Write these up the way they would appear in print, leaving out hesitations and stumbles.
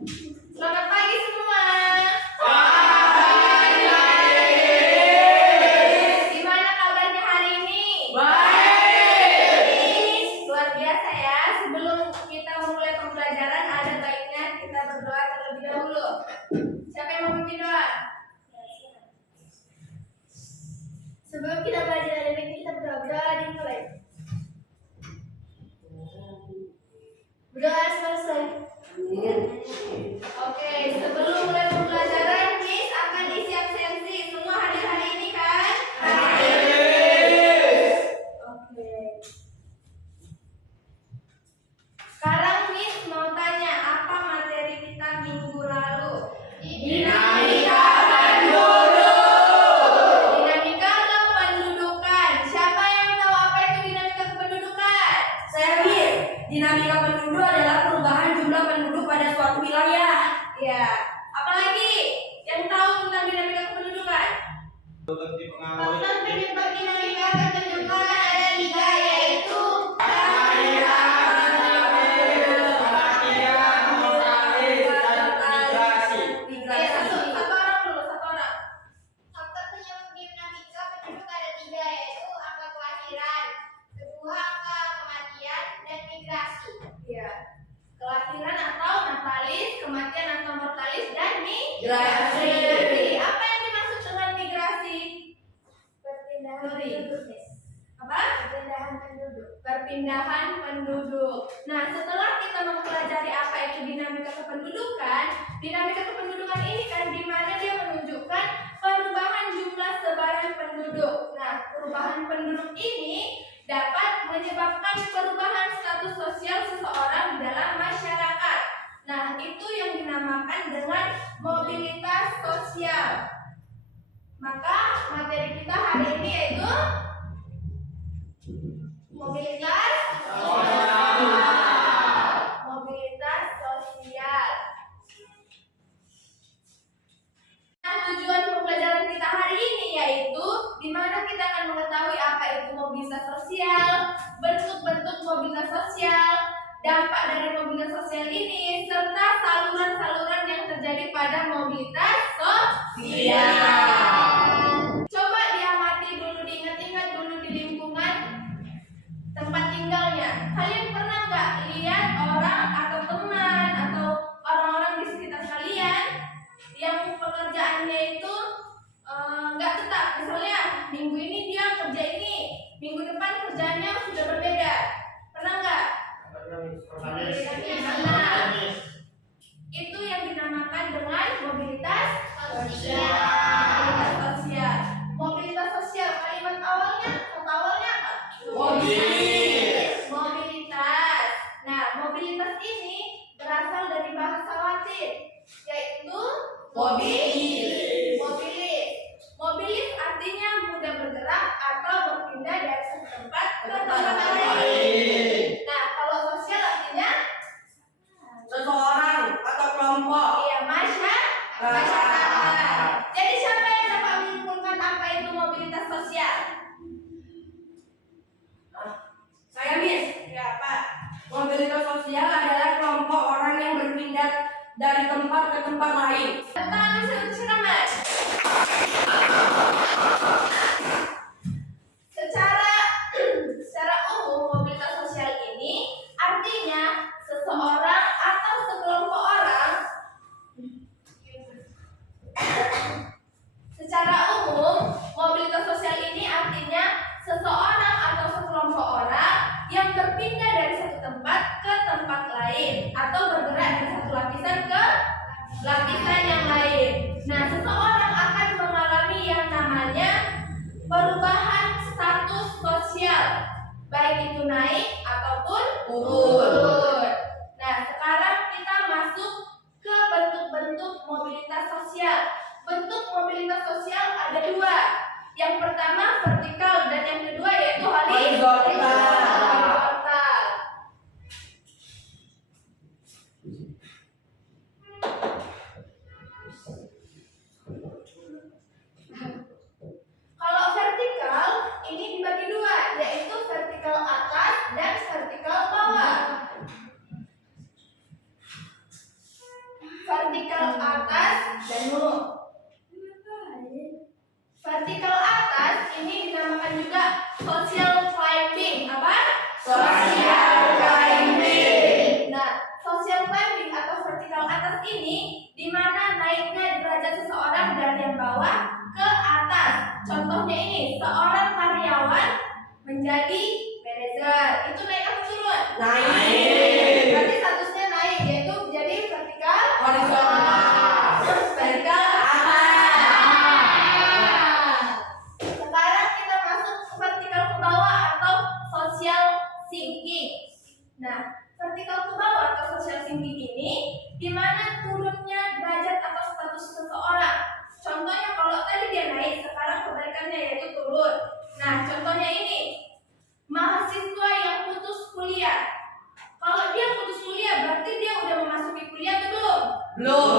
Selamat pagi semua. Gimana kabarnya hari ini? Baik. Luar biasa ya. Sebelum kita memulai pembelajaran, ada baiknya kita berdoa terlebih dahulu. Siapa yang mau memimpin doa? Sebelum kita belajar hari ini, kita berdoa dimulai. Berdoa selesai. Oke, sebelum mulai pembelajaran, Miss akan isi absensi. Semua hadir hari ini kan? Oke. Sekarang Miss mau tanya, apa materi kita minggu lalu? Dinamika penduduk. Dinamika kependudukan. Siapa yang tahu apa itu dinamika kependudukan? Saya Miss. Dinamika penduduk adalah perubahan jumlah penduduk pada suatu wilayah. Ya. Apalagi yang tahu tentang dinamika kependudukan? Faktor penyebab dinamika kependudukan ada 3, yaitu satu orang dulu, satu orang. Faktor penyebab dinamika penduduk ada 3, yaitu angka kelahiran, kedua angka kematian, dan migrasi. Ya. Kelahiran atau natalis, kematian atau mortalis, dan Migrasi. Apa yang dimaksud dengan migrasi? Perpindahan Beri. penduduk, Miss. Apa? Perpindahan penduduk. Perpindahan penduduk. Nah, setelah kita mempelajari apa itu dinamika kependudukan, dinamika kependudukan ini kan di mana dia menunjukkan perubahan jumlah sebaran penduduk. Nah, perubahan penduduk ini dapat menyebabkan perubahan status sosial seseorang di dalam masyarakat. Nah, itu yang dinamakan dengan mobilitas sosial. Maka materi kita hari ini yaitu mobilitas sosial. Mobilitas sosial. Nah, tujuan pembelajaran kita hari ini yaitu di mana kita akan mengetahui apa itu mobilitas sosial, bentuk-bentuk mobilitas sosial, dampak dari mobilitas sosial ini, serta saluran-saluran yang terjadi pada mobilitas sosial. Coba diamati dulu, diingat-ingat dulu di lingkungan tempat tinggalnya. Kalian pernah nggak lihat orang atau teman atau orang-orang di sekitar kalian yang pekerjaannya itu nggak tetap? Misalnya minggu ini dia kerja ini, minggu depan kerjaannya sudah berbeda. Pernah nggak? Nah, itu yang dinamakan dengan mobilitas sosial. Mobilitas sosial. Mobilitas sosial, kalimat awalnya, kata awalnya apa? Mobilitas. Nah, mobilitas ini berasal dari bahasa Latin, yaitu mobilis. Mobilis artinya mudah bergerak atau berpindah dari satu tempat ke tempat lain. Nah, kalau sosial artinya Seseorang atau kelompok. iya, masyarakat. Jadi siapa yang dapat menyimpulkan apa itu mobilitas sosial? Saya Miss. Ya, Pak. Mobilitas sosial adalah kelompok orang yang berpindah dari tempat ke tempat lain. Tangan siraman. Secara umum mobilitas sosial ini artinya seseorang atau sekelompok orang. Secara umum mobilitas sosial ini artinya seseorang atau sekelompok orang yang berpindah dari satu tempat ke tempat lain atau bergerak dari satu lapisan ke lapisan yang lain. Nah, seseorang akan mengalami yang namanya perubahan status sosial, baik itu naik ataupun turun. Nah, sekarang kita masuk ke bentuk-bentuk mobilitas sosial. Bentuk mobilitas sosial ada 2. Yang pertama vertikal dan yang kedua yaitu horizontal. Kalau vertikal ini dibagi 2, yaitu vertikal atas dan vertikal bawah. vertikal atas dan bawah. Vertikal atas ini dinamakan juga social climbing. Apa? Social climbing. Nah, social climbing atau vertikal atas ini di mana naiknya derajat seseorang dari yang bawah ke atas. Contohnya ini, seorang karyawan menjadi manajer. Itu naik atau turun? Naik. Berarti statusnya naik, yaitu jadi vertikal Horizontal. vertikal atas. Sekarang kita masuk ke vertikal ke bawah atau social sinking. Nah, vertikal ke bawah atau social sinking ini di mana turunnya derajat atau status seseorang. Contohnya kalau tadi dia naik, sekarang kebalikannya yaitu turun. Nah, contohnya ini, mahasiswa yang putus kuliah. Kalau dia putus kuliah, berarti dia udah memasuki kuliah atau belum? Belum.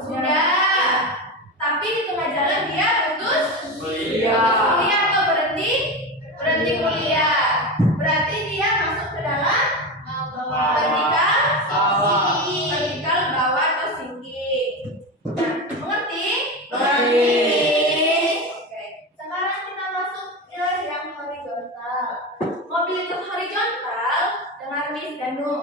Sudah. Tapi di tengah jalan dia putus Kuliah. kuliah atau berhenti kuliah. Berarti dia masuk ke dalam vertikal vertikal bawah atau sinking. Nah, mengerti? Oke. Sekarang kita masuk ke yang horizontal. Mobilitas horizontal, dengar Miss Danu.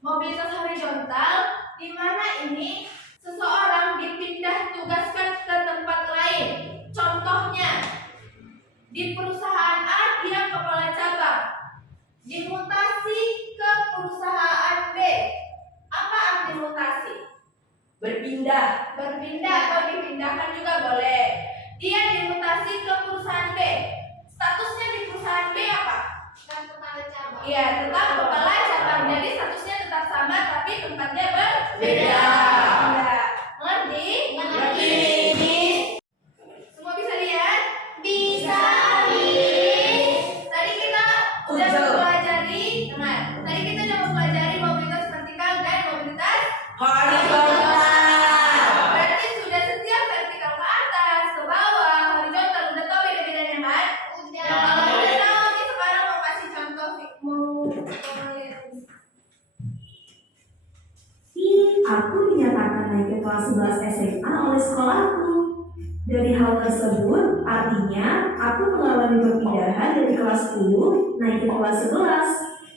Mobilitas horizontal di mana ini seseorang dipindah tugaskan ke tempat lain. Contohnya, di perusahaan A dia kepala cabang, dimutasi ke perusahaan B. Apa arti mutasi? Berpindah. Berpindah atau dipindahkan juga boleh. Dia dimutasi ke perusahaan B. Statusnya di perusahaan B apa? Iya, tetap kepala cabang. Jadi statusnya tetap sama tapi tempatnya berbeda. Beda. Mengerti? Mengerti. Semua bisa lihat? Bisa. Tadi kita udah Udah. mempelajari, dengar. Tadi kita udah mempelajari mobilitas vertikal dan mobilitas Horizontal. berarti sudah setiap vertikal ke atas, ke bawah, horizontal udah tahu beda-bedanya kan? Kalau udah tahu, ini sekarang mau kasih contoh Aku dinyatakan naik ke kelas 11 SMA oleh sekolahku. Dari hal tersebut, artinya aku mengalami perpindahan dari kelas 10 naik ke kelas 11.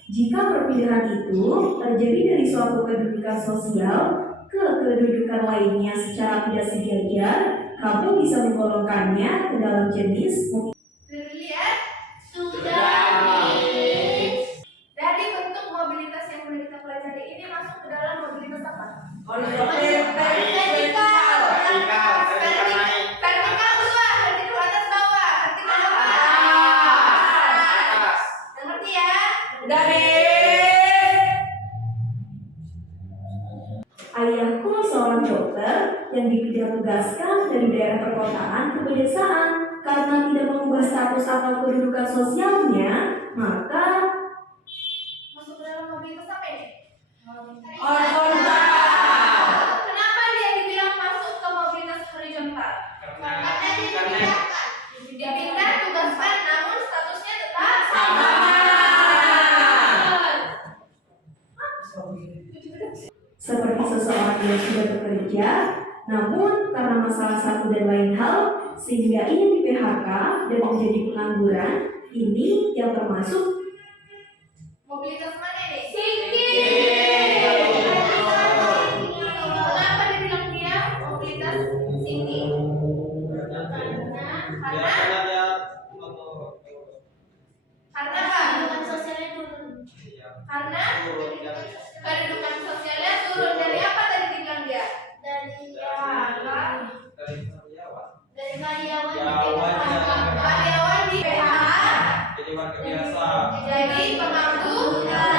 Jika perpindahan itu terjadi dari suatu kedudukan sosial ke kedudukan lainnya secara tidak sejajar, kamu bisa menggolongkannya ke dalam jenis Sudah lihat? Dari bentuk mobilitas yang sudah kita pelajari ini masuk ke dalam mobilitas apa? Horizontal. Vertikal berdua, vertikal atas bawah, vertikal atas. Ngerti ya? Dari Ayahku seorang dokter yang dipindah tugaskan dari daerah perkotaan ke pedesaan. Karena tidak mengubah status atau kedudukan sosialnya, maka Masuk ke dalam mobilitas apa ini? horizontal. Kenapa dia dibilang masuk ke mobilitas horizontal? Dipindah tugaskan namun statusnya tetap sama. seperti seseorang yang sudah bekerja, namun karena masalah satu dan lain hal, sehingga ia di PHK dan menjadi pengangguran, ini yang termasuk Mobilitas mana ini? Sinking. Kenapa dibilang dia mobilitas sinking? Karena apa? Karena kedudukan sosialnya turun. Dari apa tadi dibilang dia? Dari Karyawan di PHK jadi warga biasa. jadi pengangguran.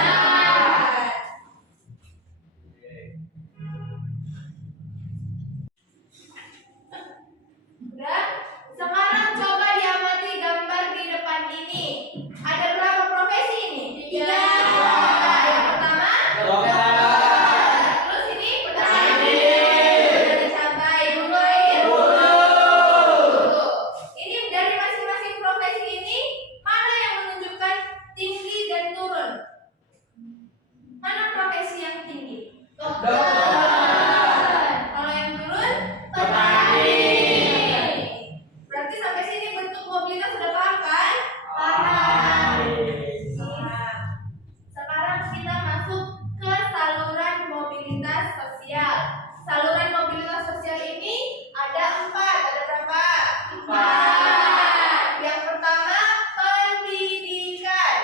mobilitas sosial. Saluran mobilitas sosial ini ada 4. Ada berapa? 4. Yang pertama, pendidikan.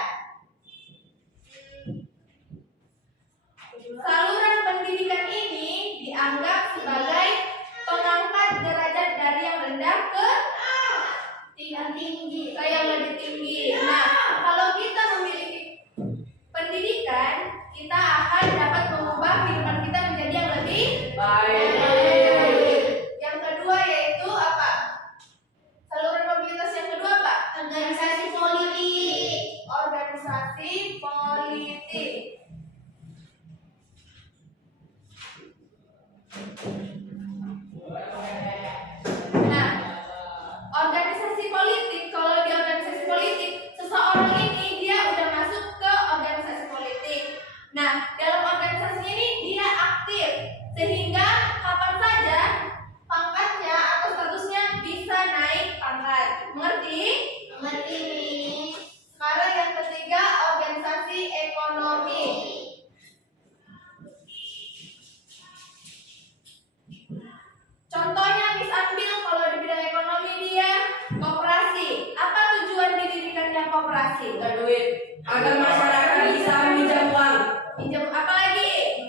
Saluran pendidikan ini dianggap sebagai pengangkat derajat dari yang rendah ke yang tinggi, ke yang lebih tinggi. Nah, kalau kita memiliki pendidikan, kita akan dapat mengubah kehidupan kita menjadi yang lebih baik. Yang kedua yaitu apa? Saluran mobilitas yang kedua apa? Organisasi politik. Organisasi politik. Nah, organisasi politik, kalau di organisasi politik, seseorang ini dia udah masuk ke organisasi politik. Nah, dalam organisasi ini dia aktif, sehingga kapan saja pangkatnya atau statusnya bisa naik pangkat. Mengerti? Mengerti. Sekarang yang ketiga, organisasi ekonomi. Contohnya Miss ambil kalau di bidang ekonomi dia koperasi. Apa tujuan didirikannya koperasi? Ada duit agar masyarakat bisa meminjam uang. Pinjam apa lagi?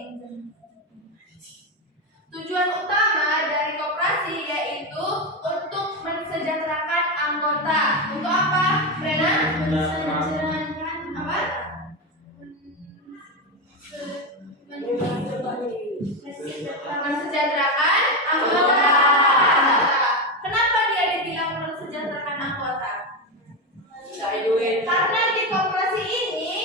Tujuan utama dari koperasi yaitu untuk mensejahterakan anggota. Untuk apa, Brena? Mensejahterakan apa? Mensejahterakan anggota. Kenapa dia dibilang mensejahterakan anggota? Cari duit. Karena di koperasi ini,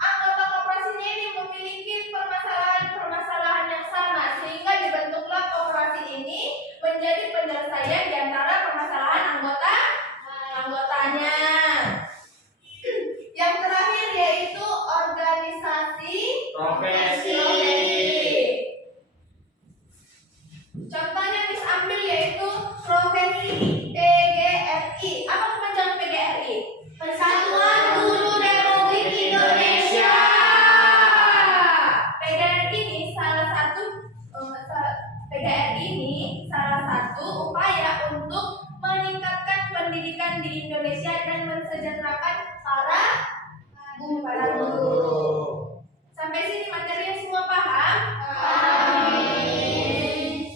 anggota koperasinya ini memiliki permasalahan-permasalahan yang sama, sehingga dibentuklah koperasi ini menjadi penyelesaian di antara permasalahan anggotanya. Yang terakhir yaitu organisasi Profesi. Contohnya Miss ambil yaitu profesi PGRI. Apa kepanjangan PGRI? Persatuan Guru Republik Indonesia. PGRI ini salah satu upaya untuk meningkatkan pendidikan di Indonesia dan mensejahterakan para guru. Sampai sini materinya semua paham?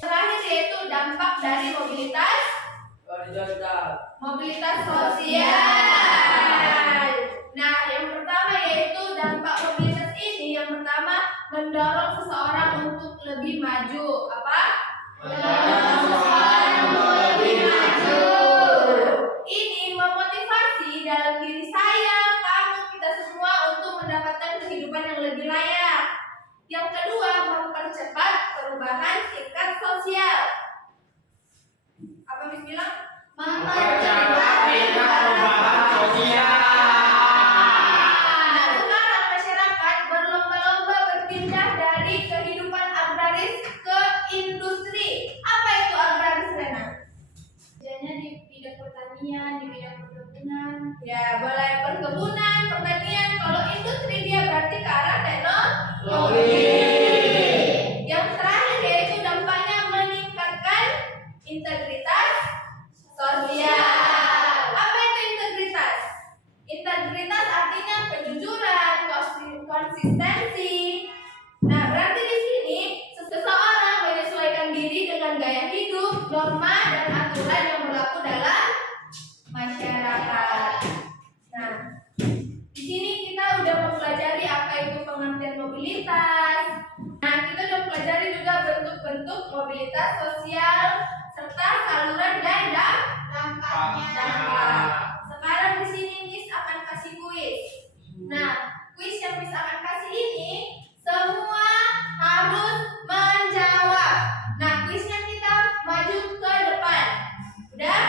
Terakhir yaitu dampak dari mobilitas sosial. Nah, yang pertama yaitu dampak mobilitas ini. Yang pertama, mendorong seseorang untuk lebih maju. Apa? Mendorong seseorang untuk lebih maju. Ini memotivasi dalam diri saya, kamu, kita semua untuk mendapatkan kehidupan yang lebih layak. Yang kedua, mempercepat perubahan tingkat sosial. Apa Miss bilang? Mempercepat tingkat perubahan sosial. Nah, sekarang masyarakat berlomba-lomba berpindah dari kehidupan agraris ke industri. Apa itu agraris, Rena? Kerjanya di bidang pertanian, di bidang perkebunan. Ya, boleh perkebunan, pertanian. Kalau industri dia berarti ke arah Teknologi. Yang terakhir yaitu dampaknya meningkatkan integritas sosial. Apa itu integritas? Integritas artinya kejujuran, konsistensi. Nah, berarti di sini seseorang menyesuaikan diri dengan gaya hidup, norma dan aturan yang berlaku dalam masyarakat. Nah, di sini kita udah mempelajari apa itu pengertian mobilitas. Nah, kita udah pelajari juga bentuk-bentuk mobilitas sosial serta saluran dan Dampaknya. Sekarang di sini Miss akan kasih kuis. Nah, kuis yang Miss akan kasih ini semua harus menjawab. Nah, kuisnya kita maju ke depan. Udah?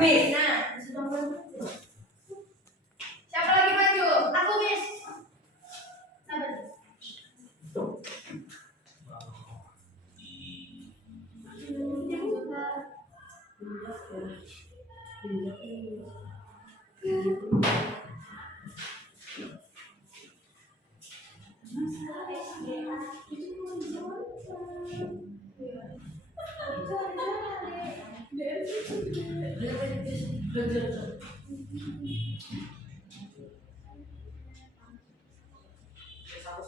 Miss. Nah, siapa lagi maju? Aku, Miss. Sabar.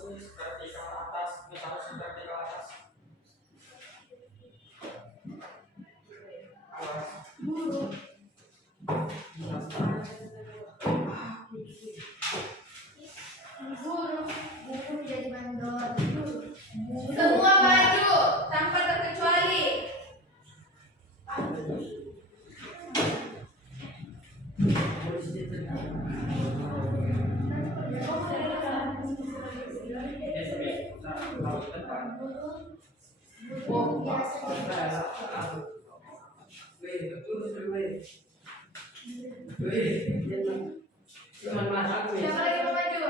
Vertikal atas, vertikal atas. Awas. Guru jadi mandor. Semua maju tanpa terkecuali. Cuman masak Miss. Siapa lagi mau maju?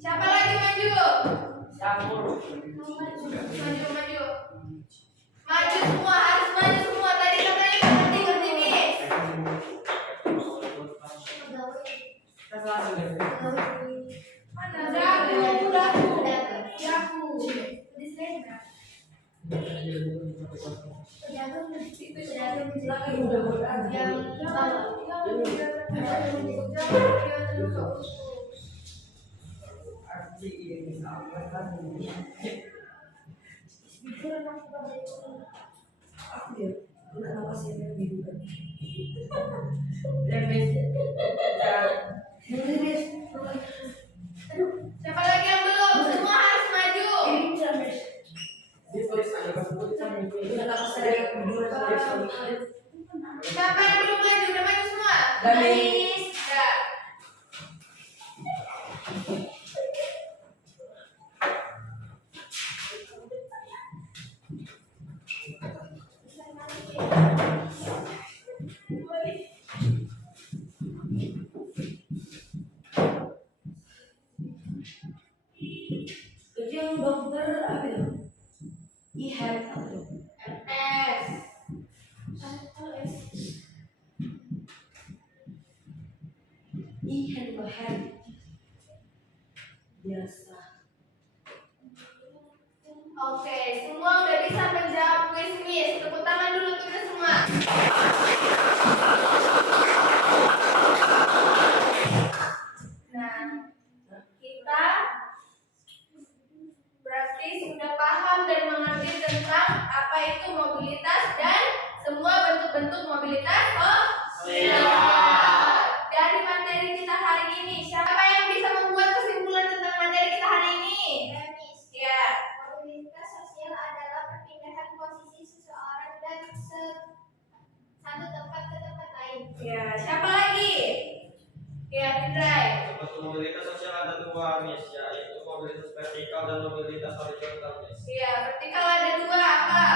Siapa lagi maju? Maju, maju. Maju semua, harus maju semua. Tadi katanya ngerti Miss. Mana? Dagu. Siapa lagi yang belum? Semua harus maju. Siapa yang belum maju? Udah maju semua? Danis. Ya. Itu yang dokter apa ya? Ihan apa ya? MS. Ihan bahan biasa. Oke, semua udah bisa menjawab kuis Miss. Tepuk tangan dulu untuk kita semua. Nah, kita berarti sudah paham dan mengerti tentang apa itu mobilitas dan semua bentuk-bentuk mobilitas sosial. Dari materi kita hari ini, siapa yang bisa membuat kesimpulan tentang materi kita hari ini? Miss. Ya. Mobilitas sosial adalah perpindahan posisi seseorang dari satu tempat ke tempat lain. Ya, siapa lagi? Ya, Fitrai. Bentuk mobilitas sosial ada dua, Miss, yaitu mobilitas vertikal dan mobilitas horizontal, Miss. Ya, vertikal ada dua apa?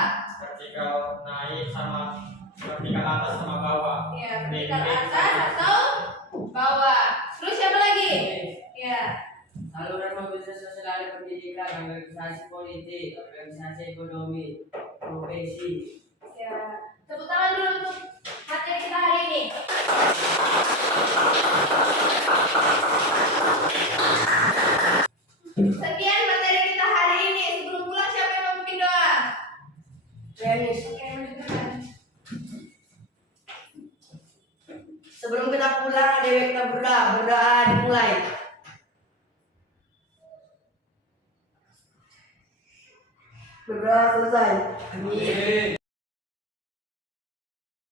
Vertikal naik sama vertikal atas sama bawah. Ya, vertikal atas atau bawah. Terus siapa lagi? Ya. Saluran mobilitas sosial ada pendidikan, organisasi politik, organisasi ekonomi, profesi. Ya. Tepuk tangan dulu untuk materi kita hari ini. Sekian materi kita hari ini. Sebelum pulang siapa yang mau bikin doa? Tenis. Oke, maju depan. Sebelum kita pulang, ada yang kita berdoa dimulai. Berdoa selesai. Amin.